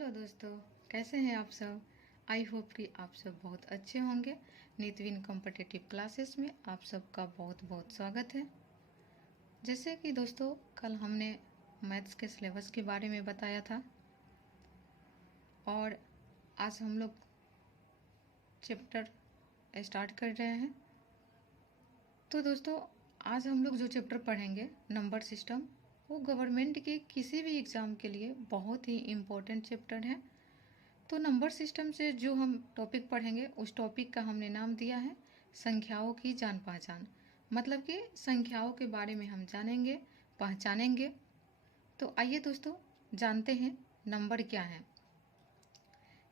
Hello दोस्तों, कैसे हैं आप सब। आई होप कि आप सब बहुत अच्छे होंगे। नितविन कॉम्पिटिटिव क्लासेस में आप सबका बहुत बहुत स्वागत है। जैसे कि दोस्तों कल हमने मैथ्स के सिलेबस के बारे में बताया था और आज हम लोग चैप्टर स्टार्ट कर रहे हैं। तो दोस्तों आज हम लोग जो चैप्टर पढ़ेंगे नंबर सिस्टम, वो गवर्नमेंट के किसी भी एग्ज़ाम के लिए बहुत ही इम्पोर्टेंट चैप्टर है। तो नंबर सिस्टम से जो हम टॉपिक पढ़ेंगे उस टॉपिक का हमने नाम दिया है संख्याओं की जान पहचान। मतलब कि संख्याओं के बारे में हम जानेंगे, पहचानेंगे। तो आइए दोस्तों जानते हैं नंबर क्या है।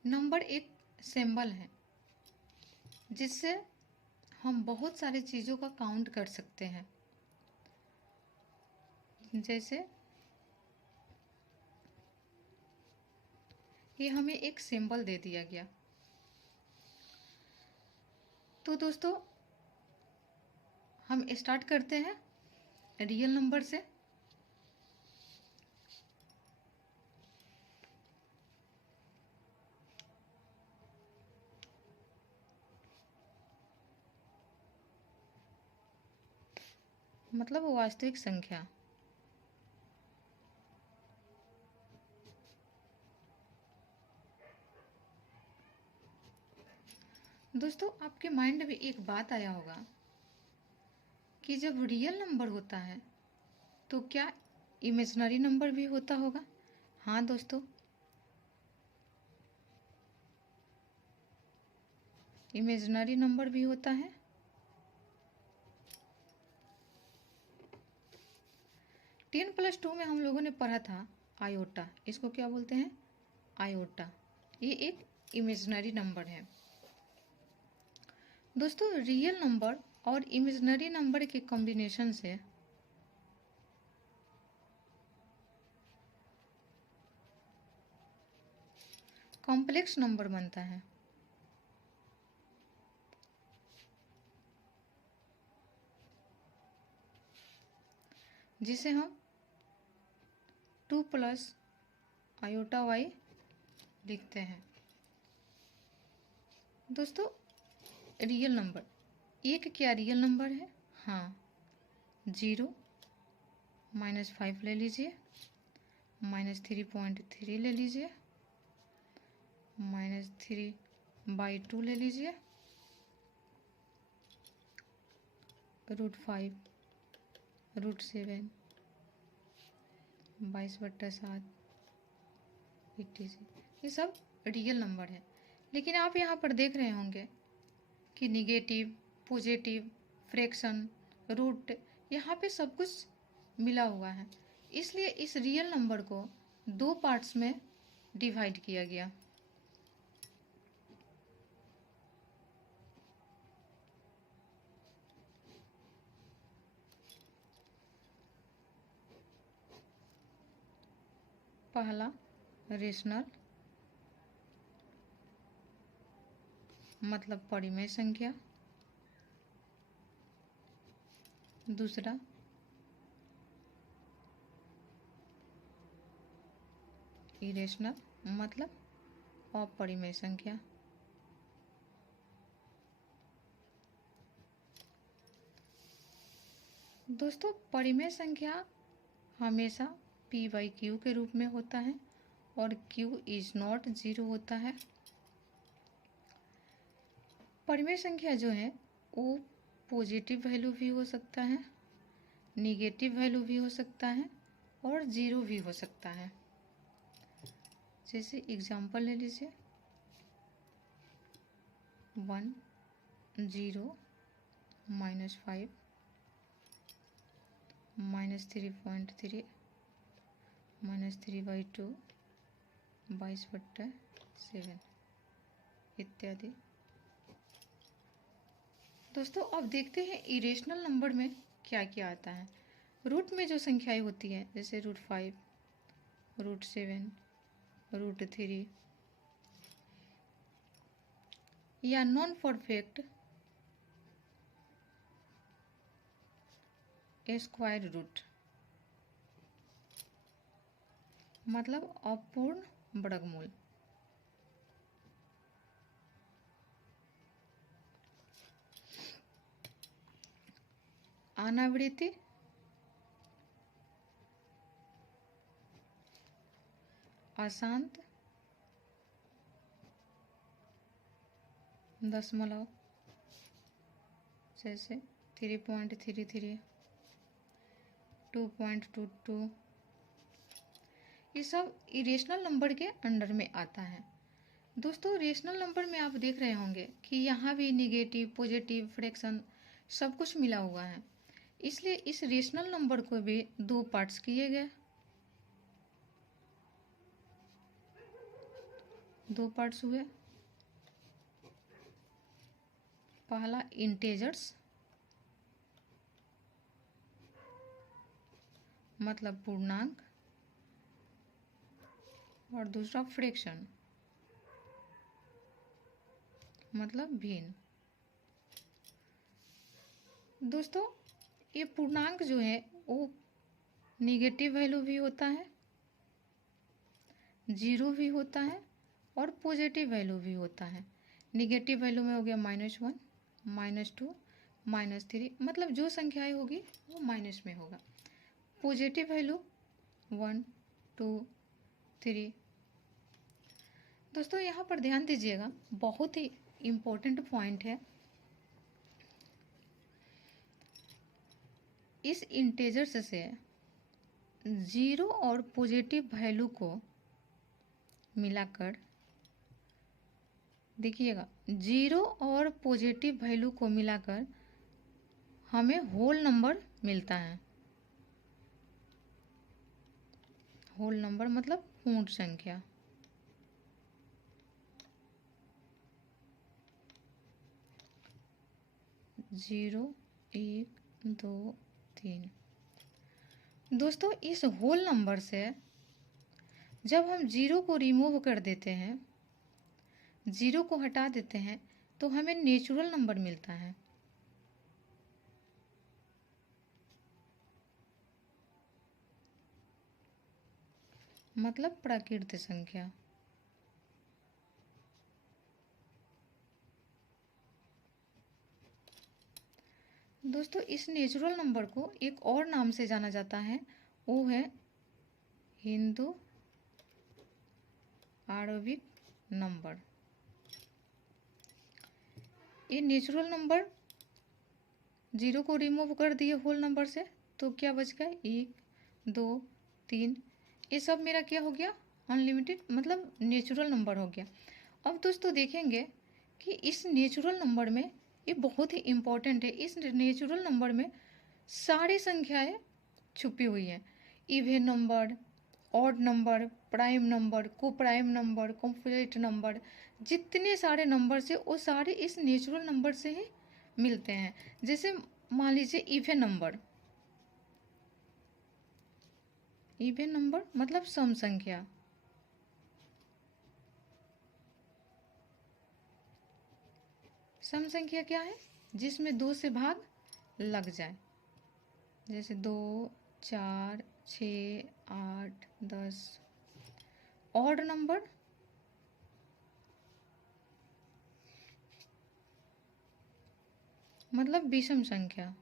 नंबर एक सिंबल है जिससे हम बहुत सारी चीज़ों का काउंट कर सकते हैं। जैसे ये हमें एक सिंबल दे दिया गया। तो दोस्तों हम स्टार्ट करते हैं रियल नंबर से। मतलब वास्तविक संख्या। दोस्तों आपके माइंड में एक बात आया होगा कि जब रियल नंबर होता है तो क्या इमेजिनरी नंबर भी होता होगा। हाँ दोस्तों, इमेजिनरी नंबर भी होता है। 10+2 में हम लोगों ने पढ़ा था आयोटा। इसको क्या बोलते हैं? आयोटा। ये एक इमेजिनरी नंबर है। दोस्तों रियल नंबर और इमेजिनरी नंबर के कॉम्बिनेशन से कॉम्प्लेक्स नंबर बनता है। जिसे हम 2+i लिखते हैं। दोस्तों रियल नंबर एक क्या रियल नंबर है? हाँ, 0 -5 ले लीजिए, -3.3 ले लीजिए, -3/2 ले लीजिए, √5, √7, 22/7, 86। ये सब रियल नंबर है। लेकिन आप यहाँ पर देख रहे होंगे कि निगेटिव, पॉजिटिव, फ्रैक्शन, रूट, यहाँ पे सब कुछ मिला हुआ है। इसलिए इस रियल नंबर को दो पार्ट्स में डिवाइड किया गया। पहला रेशनल मतलब परिमेय संख्या, दूसरा इरेशनल मतलब अपरिमेय संख्या। दोस्तों परिमेय संख्या हमेशा p/q के रूप में होता है और q इज नॉट 0 होता है। परिमेय संख्या जो है वो पॉजिटिव वैल्यू भी हो सकता है, निगेटिव वैल्यू भी हो सकता है और 0 भी हो सकता है। जैसे एग्जांपल ले लीजिए 1, 0, -5, -3.3, -3/2, 22/7 इत्यादि। दोस्तों अब देखते हैं इरेशनल नंबर में क्या क्या आता है। रूट में जो संख्याएं होती हैं जैसे √5, √7, √3 या नॉन परफेक्ट स्क्वायर रूट मतलब अपूर्ण वर्गमूल। अनावृत्ति अशांत दशमलव जैसे 3.33, 2.22, ये सब इरेशनल नंबर के अंडर में आता है। दोस्तों रेशनल नंबर में आप देख रहे होंगे कि यहाँ भी निगेटिव पॉजिटिव फ्रैक्शन सब कुछ मिला हुआ है, इसलिए इस रेशनल नंबर को भी दो पार्ट्स किए गए, दो पार्ट्स हुए। पहला इंटेजर्स मतलब पूर्णांक, और दूसरा फ्रैक्शन मतलब भिन्न। दोस्तों ये पूर्णांक जो है वो निगेटिव वैल्यू भी होता है, जीरो भी होता है और पॉजिटिव वैल्यू भी होता है। निगेटिव वैल्यू में हो गया -1, -2, -3, मतलब जो संख्याएं होगी वो माइनस में होगा। Positive value 1, 2, 3। दोस्तों यहाँ पर ध्यान दीजिएगा, बहुत ही इम्पोर्टेंट पॉइंट है। इस इंटेजर्स से जीरो और पॉजिटिव वैल्यू को मिलाकर देखिएगा, जीरो और पॉजिटिव वैल्यू को मिलाकर हमें होल नंबर मिलता है। होल नंबर मतलब पूर्ण संख्या। जीरो, 1, 2, 3। दोस्तों इस होल नंबर से जब हम जीरो को रिमूव कर देते हैं, जीरो को हटा देते हैं, तो हमें नेचुरल नंबर मिलता है। मतलब प्राकृत संख्या। दोस्तों इस नेचुरल नंबर को एक और नाम से जाना जाता है, वो है हिंदू आणविक नंबर। ये नेचुरल नंबर जीरो को रिमूव कर दिए होल नंबर से, तो क्या बच गया 1, 2, 3। ये सब मेरा क्या हो गया, अनलिमिटेड, मतलब नेचुरल नंबर हो गया। अब दोस्तों देखेंगे कि इस नेचुरल नंबर में ये बहुत ही इम्पोर्टेंट है। इस नेचुरल नंबर में सारी संख्याएं छुपी हुई हैं। Even number, odd number, prime number, को प्राइम नंबर, कॉम्पोजिट नंबर, जितने सारे नंबर है वो सारे इस नेचुरल नंबर से ही मिलते हैं। जैसे मान लीजिए इवन नंबर, इवन नंबर मतलब सम संख्या। सम संख्या क्या है, जिसमें 2 से भाग लग जाए, जैसे 2, 4, 6, 8, 10। ऑड नंबर मतलब विषम संख्या।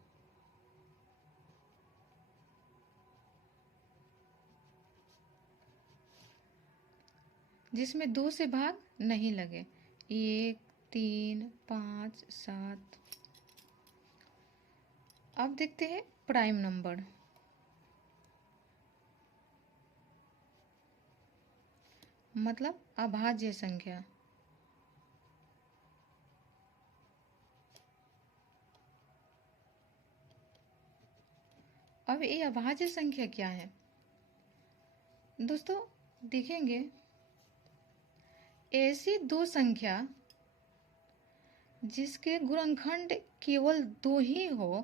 जिसमें 2 से भाग नहीं लगे, 1, 3, 5, 7। अब देखते हैं प्राइम नंबर। मतलब अभाज्य संख्या। अब ये अभाज्य संख्या क्या है दोस्तों, देखेंगे ऐसी दो संख्या जिसके गुणनखंड केवल 2 ही हो,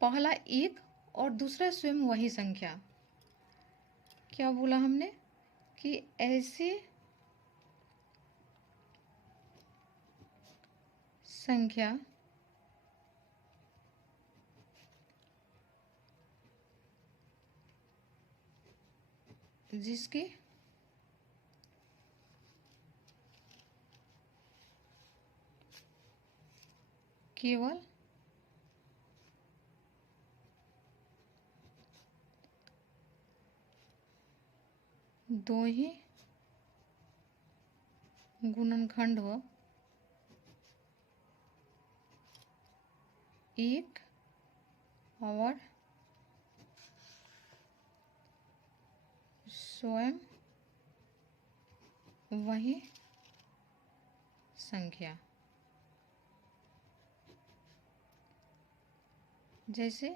पहला 1 और दूसरा स्वयं वही संख्या। क्या बोला हमने कि ऐसी संख्या जिसके केवल दो ही गुणनखंड हो, एक और स्वयं वही संख्या। जैसे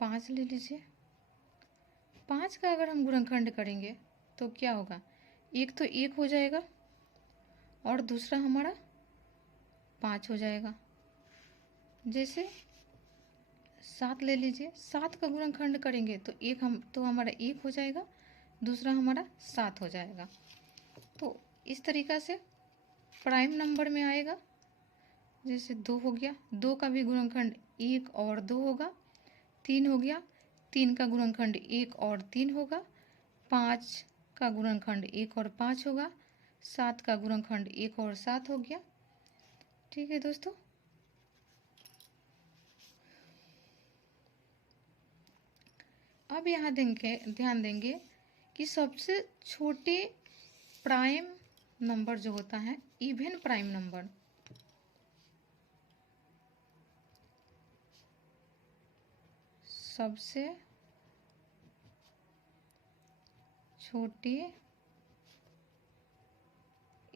5 ले लीजिए। 5 का अगर हम गुणनखंड करेंगे तो क्या होगा, एक तो 1 हो जाएगा और दूसरा हमारा 5 हो जाएगा। जैसे 7 ले लीजिए। 7 का गुणनखंड करेंगे तो हमारा 1 हो जाएगा, दूसरा हमारा 7 हो जाएगा। तो इस तरीक़ा से प्राइम नंबर में आएगा। जैसे 2 हो गया, 2 का भी गुणनखंड 1 और 2 होगा। 3 हो गया, 3 का गुणनखंड 1 और 3 होगा। 5 का गुणनखंड 1 और 5 होगा। 7 का गुणनखंड 1 और 7 हो गया। ठीक है दोस्तों। अब यहाँ ध्यान देंगे कि सबसे छोटे प्राइम नंबर जो होता है, इवन प्राइम नंबर, सबसे छोटे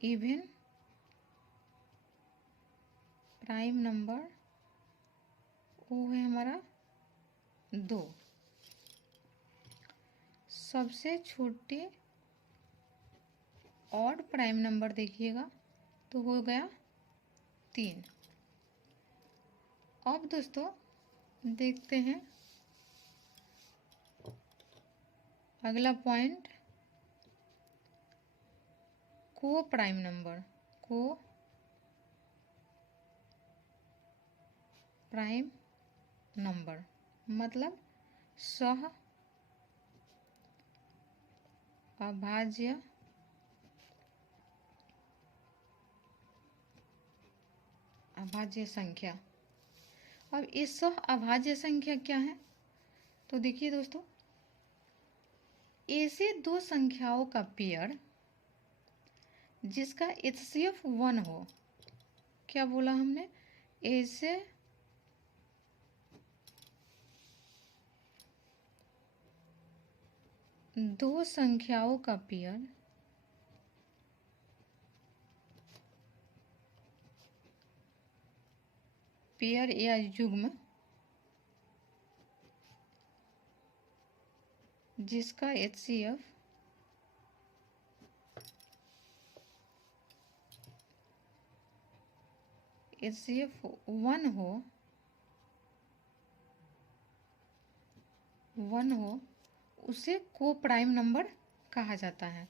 इवन प्राइम नंबर वो है हमारा 2। सबसे छोटे ऑड प्राइम नंबर देखिएगा तो हो गया 3। अब दोस्तों देखते हैं अगला पॉइंट, को प्राइम नंबर। को प्राइम नंबर मतलब सह अभाज्य संख्या। अब इस सह अभाज्य संख्या क्या है, तो देखिए दोस्तों, ऐसे दो संख्याओं का पेयर जिसका HCF 1 हो। क्या बोला हमने, ऐसे दो संख्याओं का पेयर या युग्म जिसका HCF 1 हो उसे को प्राइम नंबर कहा जाता है।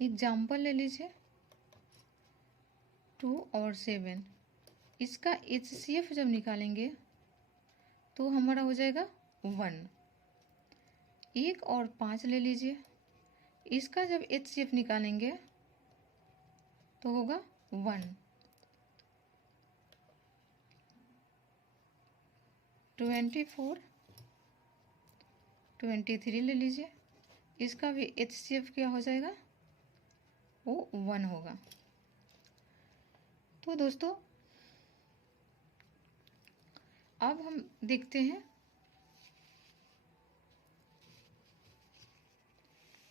एग्जाम्पल ले लीजिए 2 और 7। इसका HCF जब निकालेंगे तो हमारा हो जाएगा 1। 1 और 5 ले लीजिए। इसका जब HCF निकालेंगे तो होगा 1। 24 23 ले लीजिए। इसका भी HCF क्या हो जाएगा, वो 1 होगा। तो दोस्तों अब हम देखते हैं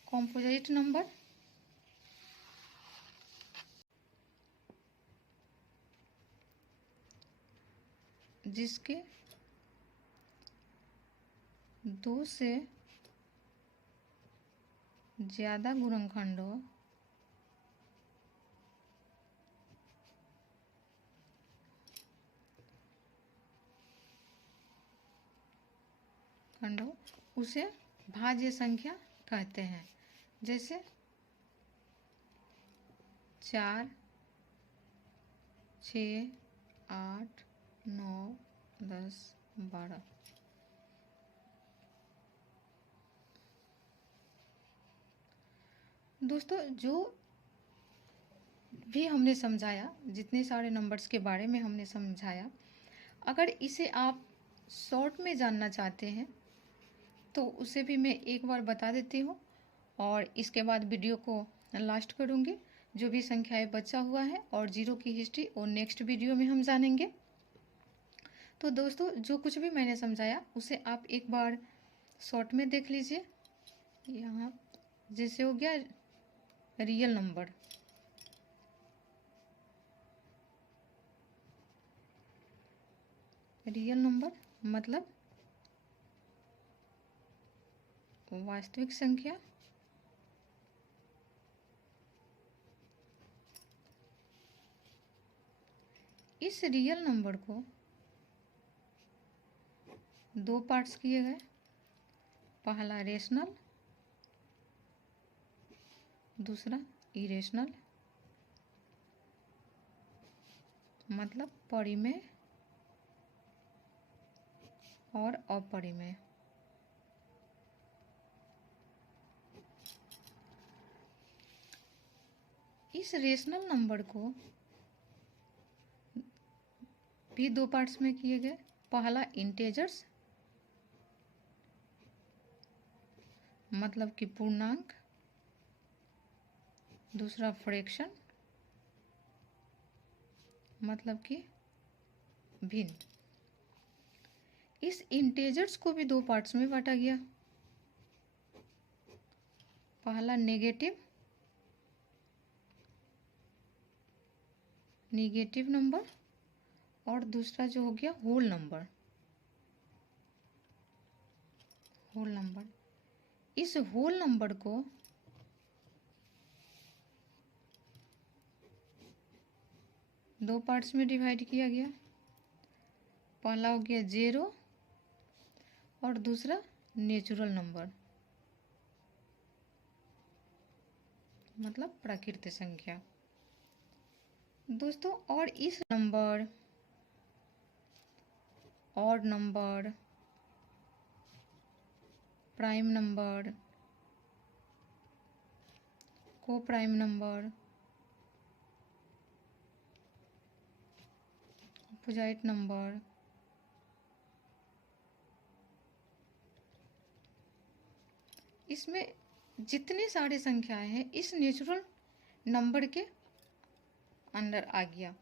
कॉम्पोजिट नंबर। जिसके 2 से ज़्यादा गुणनखंड हो उसे भाज्य संख्या कहते हैं। जैसे 4 6 8 9 10 12। दोस्तों जो भी हमने समझाया, जितने सारे नंबर्स के बारे में हमने समझाया, अगर इसे आप शॉर्ट में जानना चाहते हैं तो उसे भी मैं एक बार बता देती हूँ और इसके बाद वीडियो को लास्ट करूँगी। जो भी संख्याएं बचा हुआ है और जीरो की हिस्ट्री और नेक्स्ट वीडियो में हम जानेंगे। तो दोस्तों जो कुछ भी मैंने समझाया उसे आप एक बार शॉर्ट में देख लीजिए। यहाँ जैसे हो गया रियल नंबर, रियल नंबर मतलब वास्तविक संख्या, इस रियल नंबर को दो पार्ट्स किए गए। पहला रेशनल, दूसरा इरेशनल, मतलब परिमेय और अपरिमेय। इस रेशनल नंबर को भी दो पार्ट्स में किए गए। पहला इंटेजर्स मतलब कि पूर्णांक, दूसरा फ्रैक्शन मतलब कि भिन्न। इस इंटेजर्स को भी दो पार्ट्स में बांटा गया। पहला नेगेटिव नंबर और दूसरा जो हो गया होल नंबर। इस होल नंबर को दो पार्ट्स में डिवाइड किया गया। पहला हो गया 0 और दूसरा नेचुरल नंबर मतलब प्राकृतिक संख्या। दोस्तों और इस number, odd number, prime number, को प्राइम नंबर, अपोजिट नंबर, इसमें जितने सारे संख्याएं हैं इस नेचुरल नंबर के अंदर आ गया।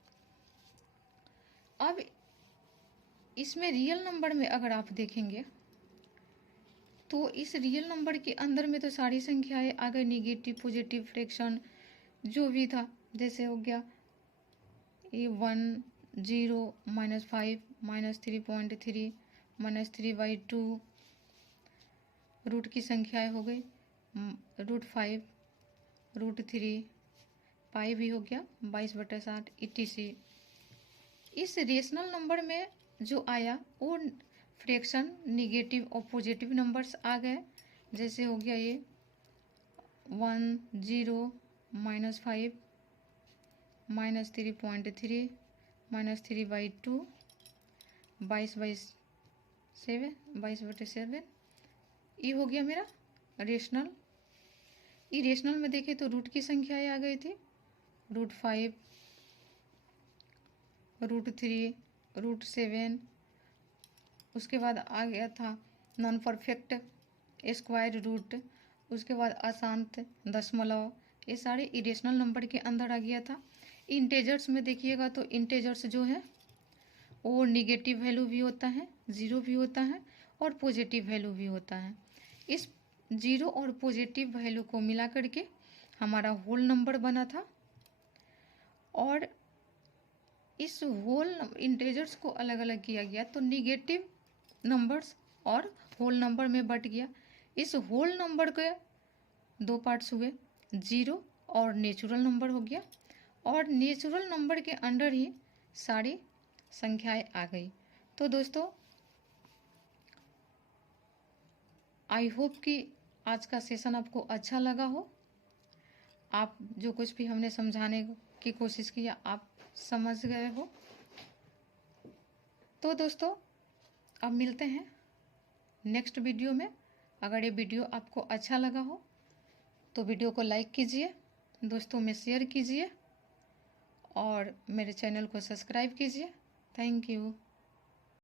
अब इसमें रियल नंबर में अगर आप देखेंगे तो इस रियल नंबर के अंदर में तो सारी संख्याएं आ गई, निगेटिव, पॉजिटिव, फ्रैक्शन जो भी था। जैसे हो गया ये 1, 0, -5, -3.3, -3/2, रूट की संख्याएं हो गई √5, √3, पाई भी हो गया 22/7 etc। इस रेशनल नंबर में जो आया वो फ्रैक्शन, निगेटिव और पॉजिटिव नंबर्स आ गए। जैसे हो गया ये 1, 0, -5, -3.3, -3/2, 22/7 ये हो गया मेरा रेशनल। इरेशनल में देखें तो रूट की संख्याएं आ गई थी √5, √3, √7। उसके बाद आ गया था नॉन परफेक्ट स्क्वायर रूट, उसके बाद अशांत दशमलव। ये सारे इरेशनल नंबर के अंदर आ गया था। इंटेजर्स में देखिएगा तो इंटेजर्स जो है वो निगेटिव वैल्यू भी होता है, 0 भी होता है और पॉजिटिव वैल्यू भी होता है। इस 0 और पॉजिटिव वैल्यू को मिला करके हमारा होल नंबर बना था और इस होल इंटेजर्स को अलग अलग किया गया तो निगेटिव नंबर्स और होल नंबर में बट गया। इस होल नंबर के दो पार्ट्स हुए, 0 और नेचुरल नंबर हो गया और नेचुरल नंबर के अंडर ही सारी संख्याएं आ गई। तो दोस्तों आई होप कि आज का सेशन आपको अच्छा लगा हो। आप जो कुछ भी हमने समझाने की कोशिश किया आप समझ गए हो। तो दोस्तों अब मिलते हैं नेक्स्ट वीडियो में। अगर ये वीडियो आपको अच्छा लगा हो तो वीडियो को लाइक कीजिए, दोस्तों में शेयर कीजिए और मेरे चैनल को सब्सक्राइब कीजिए। Thank you.